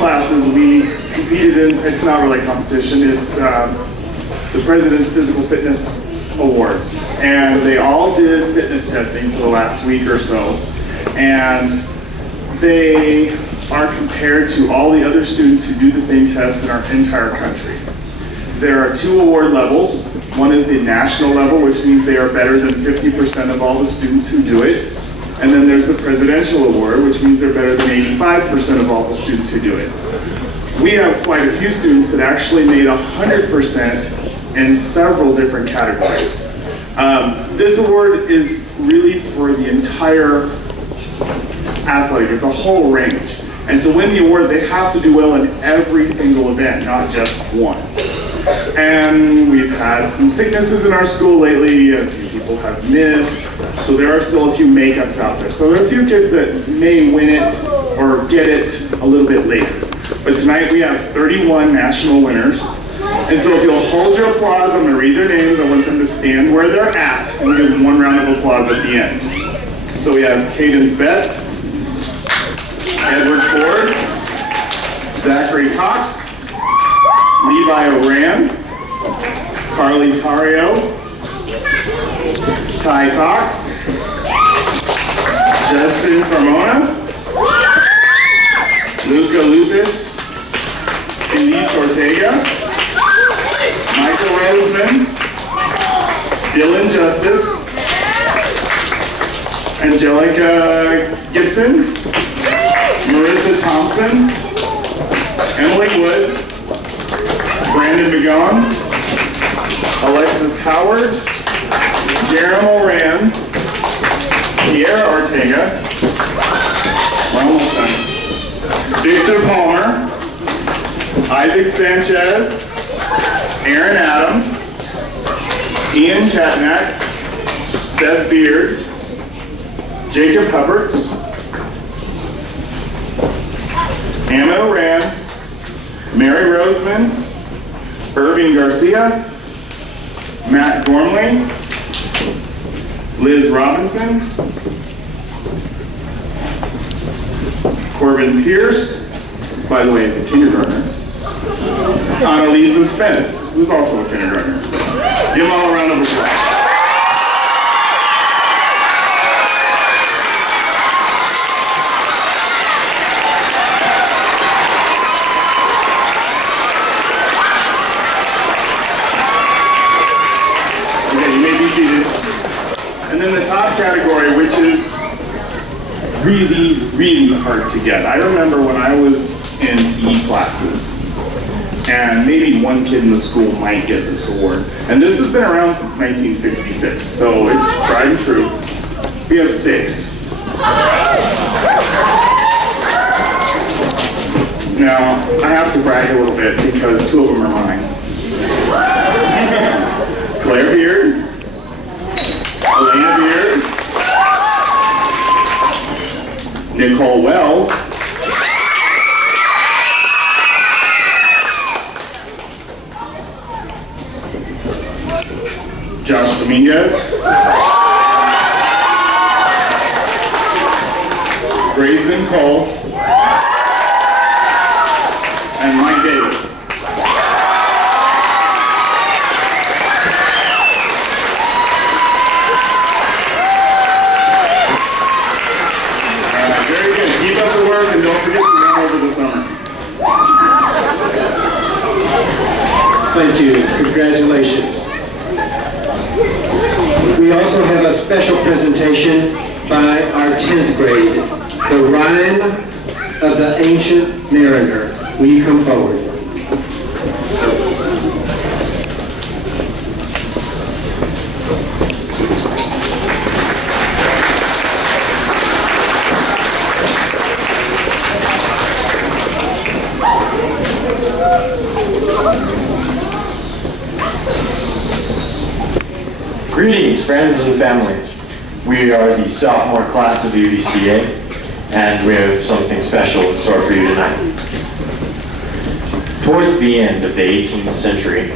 classes, we competed in, it's not really a competition, it's the President's Physical Fitness Awards. And they all did fitness testing for the last week or so. And they are compared to all the other students who do the same test in our entire country. There are 2 award levels. One is the national level, which means they are better than 50% of all the students who do it. And then there's the presidential award, which means they're better than 85% of all the students who do it. We have quite a few students that actually made 100% in several different categories. This award is really for the entire athletic. It's a whole range. And to win the award, they have to do well in every single event, not just one. And we've had some sicknesses in our school lately. A few people have missed. So there are still a few makeups out there. So there are a few kids that may win it or get it a little bit later. But tonight we have 31 national winners. And so if you'll hold your applause, I'm going to read their names. I want them to stand where they're at, and we'll give them one round of applause at the end. So we have Cadence Betts, Edward Ford, Zachary Cox, Levi Oran, Carly Tario, Ty Cox, Justin Carmona, Luca Lupus, Elise Ortega, Michael Roseman, Dylan Justice, Angelica Gibson, Marissa Thompson, Emily Wood, Brandon McGowan, Alexis Howard, Jerem Moran, Sierra Ortega, we're almost done, Victor Palmer, Isaac Sanchez, Aaron Adams, Ian Katnack, Seth Beard, Jacob Hupperts, Anna Oran, Mary Roseman, Irving Garcia, Matt Gormley, Liz Robinson, Corbin Pierce, by the way, is a kindergartner, Annalisa Spence, who's also a kindergartner. Give them all a round of applause. Okay, you may be seated. And then the top category, which is really, really hard to get. I remember when I was in PE classes, and maybe one kid in the school might get this award. And this has been around since 1966, so it's tried and true. We have 6. Now, I have to brag a little bit because 2 of them are mine. Claire Beard, Elena Beard, Nicole Wells, Josh Dominguez, Grayson Cole, and Mike Davis. Very good. Keep up the work and don't forget to run over the summer. Thank you. Congratulations. We also have a special presentation by our 10th grade, The Rhyme of the Ancient Mariner. Will you come forward? Greetings, friends and family. We are the sophomore class of UVCA, and we have something special in store for you tonight. Towards the end of the 18th century,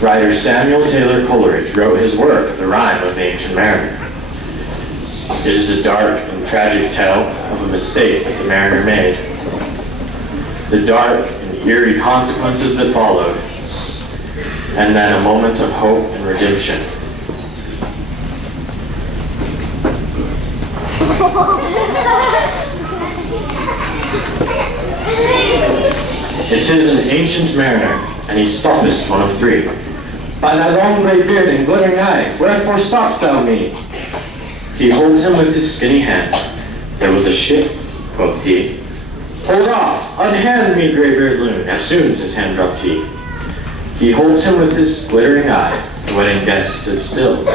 writer Samuel Taylor Coleridge wrote his work, The Rhyme of the Ancient Mariner. It is a dark and tragic tale of a mistake that the mariner made. the dark and eerie consequences that followed, and then a moment of hope and redemption. It is an ancient mariner, and he stoppest one of three. By thy long grey beard and glittering eye, wherefore stopp'st thou me? He holds him with his skinny hand. There was a ship, quoth he. Hold off, unhand me, grey-beard loon, eftsoons his hand dropped he. He holds him with his glittering eye, the wedding guest stood still,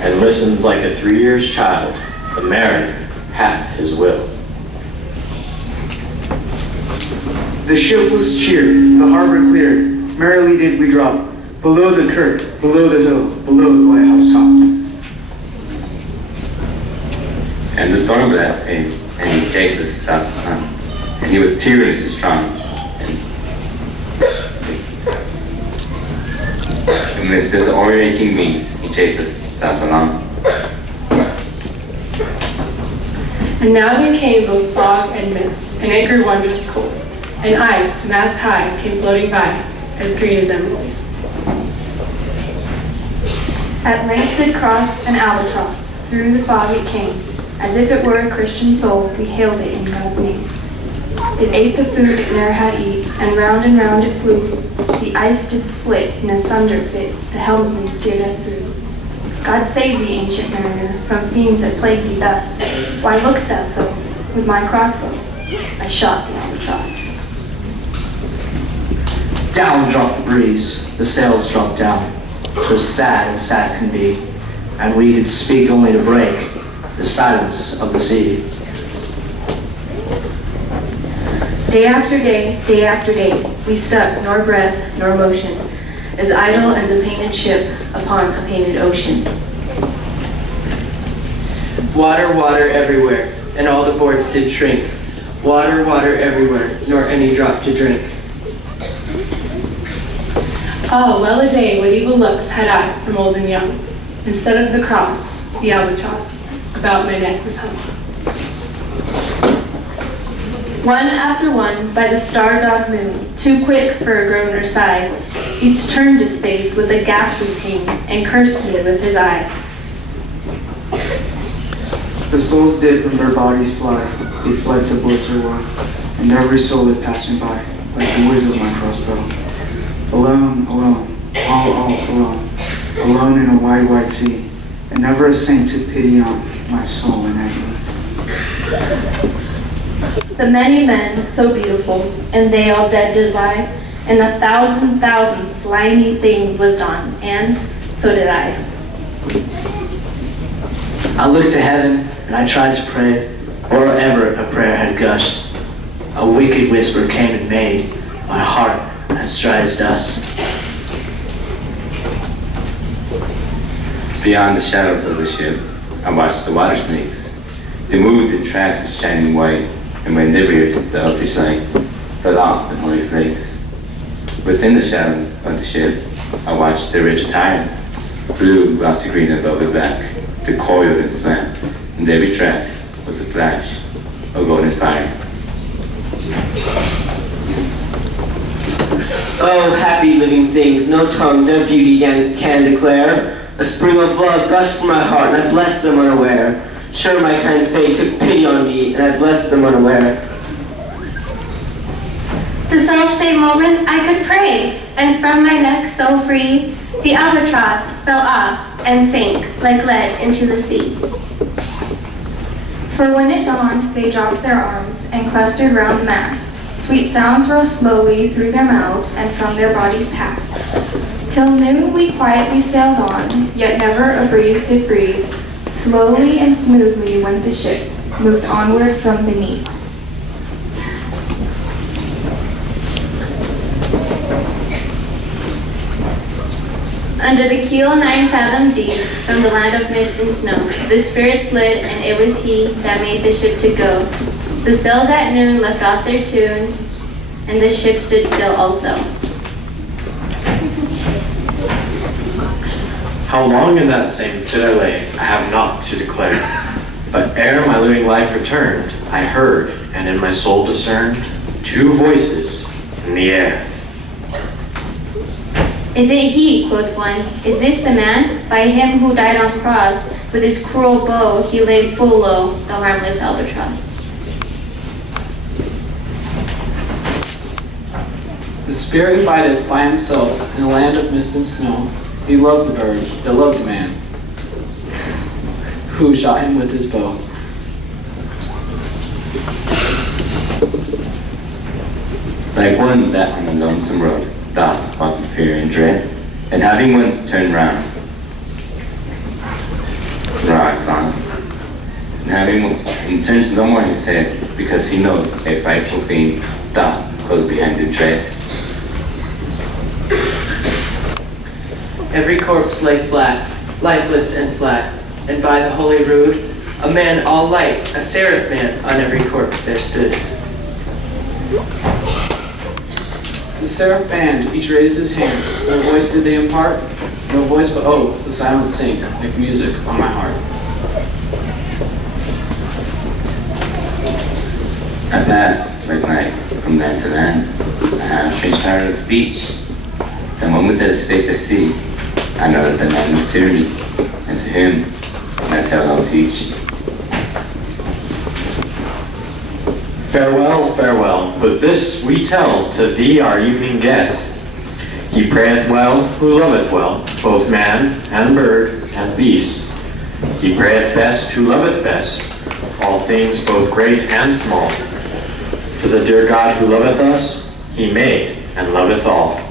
and listens like a 3 years child, the mariner hath his will. The ship was cheered, the harbor cleared, merrily did we drop, below the kirk, below the hill, below the lighthouse top. And the storm blast came, and he chased us south the sun, and he was tyrannous and strong. And amidst this orienting means, he chased us south along. And now there came both fog and mist, and it grew wondrous cold, and ice, mast high, came floating by, as green as emerald. At length did cross an albatross, through the fog it came, as if it were a Christian soul, we hailed it in God's name. It ate the food it ne'er had eat, and round it flew. The ice did split in a thunder fit, the helmsman steered us through. God save thee, ancient mariner, from fiends that plague thee thus. Why look'st thou so? With my crossbow I shot the albatross. Down dropped the breeze, the sails dropped down. 'Twas sad as sad can be, and we could speak only to break the silence of the sea. Day after day, we stuck, nor breath, nor motion, as idle as a painted ship upon a painted ocean. Water, water everywhere, and all the boards did shrink. Water, water everywhere, nor any drop to drink. Ah, well a day, what evil looks had I from old and young. Instead of the cross, the albatross, about my neck was hung. One after one, by the star-dogged moon, too quick for a groan or sigh, each turned his face with a ghastly pain, and cursed me with his eye. The souls did from their bodies fly, they fled to bliss or woe, and every soul that passed me by, like the whiz of my crossbow. Alone, alone, all alone, alone in a wide, wide sea, and never a saint took pity on my soul in agony. The many men so beautiful, and they all dead did lie, and 1,000,000 slimy things lived on, and so did I. I looked to heaven, and I tried to pray, or ever a prayer had gushed. A wicked whisper came and made my heart as dry as dust. Beyond the shadows of the ship, I watched the water snakes. They moved in tracks of shining white, and when they reared, the ugly sight fell off in holy flakes. Within the shadow of the ship, I watched their rich attire, blue, glossy green, and velvet black. They coiled and swam, and every track was a flash of golden fire. Oh, happy living things, no tongue, no beauty can declare. A spring of love gushed from my heart, and I blessed them unaware. Sure, my kind saint took pity on me, and I blessed them unaware. The self-same moment I could pray, and from my neck so free, the albatross fell off and sank like lead into the sea. For when it dawned, they dropped their arms and clustered round the mast. Sweet sounds rose slowly through their mouths and from their bodies passed. Till noon we quietly sailed on, yet never a breeze did breathe. Slowly and smoothly went the ship, moved onward from beneath. Under the keel 9 fathoms deep, from the land of mist and snow, the spirit slid, and it was he that made the ship to go. The sails at noon left off their tune, and the ship stood still also. How long in that same fit I lay, I have not to declare. But ere my living life returned, I heard, and in my soul discerned, two voices in the air. Is it he, quoth one? Is this the man? By him who died on cross, with his cruel bow he laid full low the harmless albatross. The spirit abideth by himself in a land of mist and snow. He loved the bird that loved the man, who shot him with his bow. Like one that on the lonesome road doth walk in fear and dread, and having once turned round, rocks on, and turns no more his head, because he knows a frightful fiend doth close behind him tread. Every corpse lay flat, lifeless and flat, and by the holy rood, a man all light, a seraph man, on every corpse there stood. The seraph band each raised his hand. No voice did they impart, no voice but oh, the silence sank like music on my heart. I pass like night from land to land. I have strange power of speech. The moment that his face I see, I know that the man will hear me, and to him my tale I'll teach. Farewell, farewell, but this we tell to thee our evening guest. He prayeth well, who loveth well, both man and bird and beast. He prayeth best, who loveth best, all things both great and small. For the dear God who loveth us, he made and loveth all.